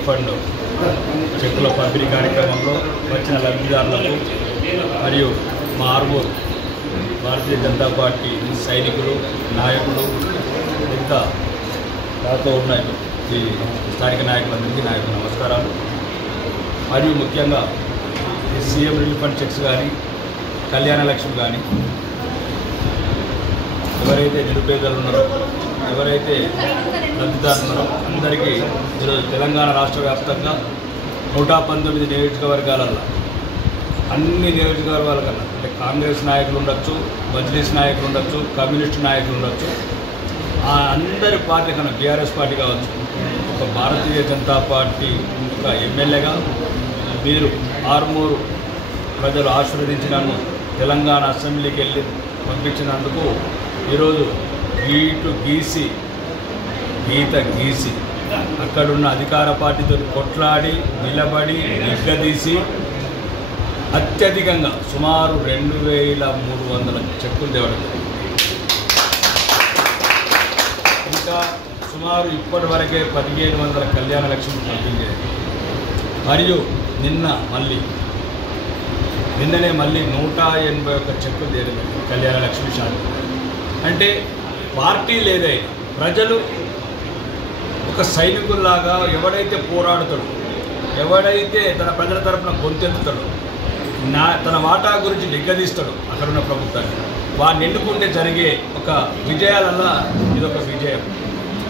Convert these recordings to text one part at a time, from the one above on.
Refund చెక్కుల పంపిణీ కార్యక్రమంలో వచ్చిన లబ్ధిదారులకు మరియు మా ఆర్మూర్ భారతీయ జనతా పార్టీ సైనికులు నాయకులు ఇంకా నాతో ఉన్న ఈ స్థానిక నాయకులందరికీ నమస్కారాలు. మరియు ముఖ్యంగా సీఎం రిలీఫ్ ఫండ్ చెక్స్ కానీ కళ్యాణ లక్ష్మి కానీ ఎవరైతే నిరుపేదలు ఉన్నారో ఎవరైతే లబ్ధిదారులు ఉన్నారో అందరికీ ఈరోజు తెలంగాణ రాష్ట్ర వ్యాప్తంగా 119 నియోజకవర్గాలలో అన్ని నియోజకవర్గాల కన్నా అంటే కాంగ్రెస్ నాయకులు ఉండొచ్చు, మజ్లిస్ నాయకులు ఉండొచ్చు, కమ్యూనిస్టు నాయకులు ఉండొచ్చు, ఆ అందరి పార్టీ కన్నా బీఆర్ఎస్ పార్టీ కావచ్చు, ఒక భారతీయ జనతా పార్టీ ఒక ఎమ్మెల్యేగా మీరు ఆర్మూరు ప్రజలు ఆశీర్వదించినను తెలంగాణ అసెంబ్లీకి వెళ్ళి పంపించినందుకు ఈరోజు గీత గీసి అక్కడున్న అధికార పార్టీతో కొట్లాడి నిలబడి నిగ్గదీసి అత్యధికంగా సుమారు 2300 చెక్కులు తేవడం. ఇంకా సుమారు ఇప్పటి వరకే 1500 కళ్యాణ లక్ష్మి పంపించేది. మరియు నిన్ననే మళ్ళీ 181 చెక్కులు తేలేదు కళ్యాణ లక్ష్మి శాతం. అంటే పార్టీ లేదైనా ప్రజలు ఒక సైనికుల్లాగా ఎవడైతే పోరాడుతాడో, ఎవడైతే తన ప్రజల తరపున గొంతెత్తుతాడో, తన వాటా గురించి నిగ్గదీస్తాడో అక్కడున్న ప్రభుత్వాన్ని, వాడిని ఎన్నుకుంటే జరిగే ఒక విజయాలల్లా ఇదొక విజయం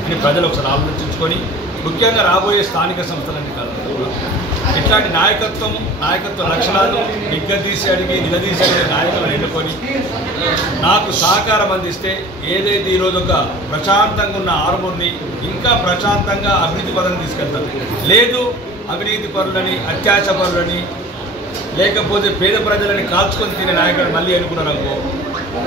అని ప్రజలు ఒకసారి ఆలోచించుకొని ముఖ్యంగా రాబోయే స్థానిక సంస్థలన్నీ కాదు ఇట్లాంటి నాయకత్వ లక్షణాలు నిగ్గదీసి అడిగి నిలదీసి అడిగే నాయకులను ఎన్నుకొని నాకు సహకారం అందిస్తే ఏదైతే ఈరోజు ఒక ప్రశాంతంగా ఉన్న ఆర్మూర్ని ఇంకా ప్రశాంతంగా అభివృద్ధి పదం తీసుకెళ్తాను. లేదు అవినీతి పరులని, అత్యాశ పరులని, లేకపోతే పేద ప్రజలని కాల్చుకొని తినే నాయకుడు మళ్ళీ ఎన్నుకున్నారనుకో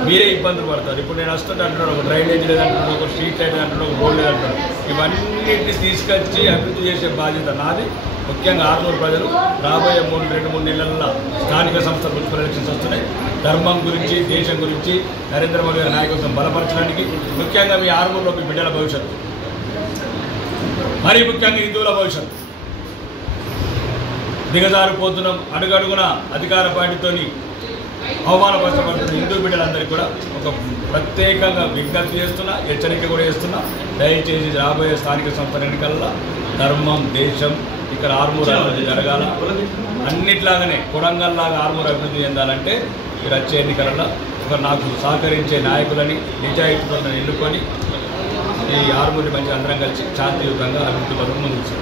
మీరే ఇబ్బందులు పడతారు. ఇప్పుడు నేను వస్తుంటే అంటున్నాను, ఒక డ్రైనేజ్ లేదంటున్నాను, ఒక స్ట్రీట్ లైట్ అంటున్నాను, ఒక రోడ్ లేదంటున్నాను. ఇవన్నింటినీ తీసుకొచ్చి అభివృద్ధి చేసే బాధ్యత నాది. ముఖ్యంగా ఆర్మూరు ప్రజలు రాబోయే 2-3 నెలల్లో స్థానిక సంస్థల మున్సిపల్ ఎలక్షన్స్ వస్తున్నాయి. ధర్మం గురించి, దేశం గురించి నరేంద్ర మోడీ గారి నాయకత్వం బలపరచడానికి, ముఖ్యంగా మీ ఆర్మూరులో మీ బిడ్డల భవిష్యత్తు, మరీ ముఖ్యంగా హిందువుల భవిష్యత్తు దిగజారిపోతున్నాం. అడుగడుగున అధికార పార్టీతోని అవమానపరచబడుతున్న హిందూ బిడ్డలందరికీ కూడా ఒక ప్రత్యేకంగా విజ్ఞప్తి చేస్తున్నా, హెచ్చరిక కూడా చేస్తున్నా. దయచేసి రాబోయే స్థానిక సంస్థల ఎన్నికల్లో ధర్మం, దేశం ఇక్కడ ఆర్మూరు అభివృద్ధి జరగాల. అన్నిట్లాగానే కొడంగల్లాగా ఆర్మూరు అభివృద్ధి చెందాలంటే మీరు వచ్చే ఎన్నికలలో ఒక నాకు సహకరించే నాయకులని నిజాయితీలను ఎన్నుకొని ఈ ఆర్మూరుని మంచి అందరం కలిసి శాంతియుతంగా అభివృద్ధి పథకం ముందుకు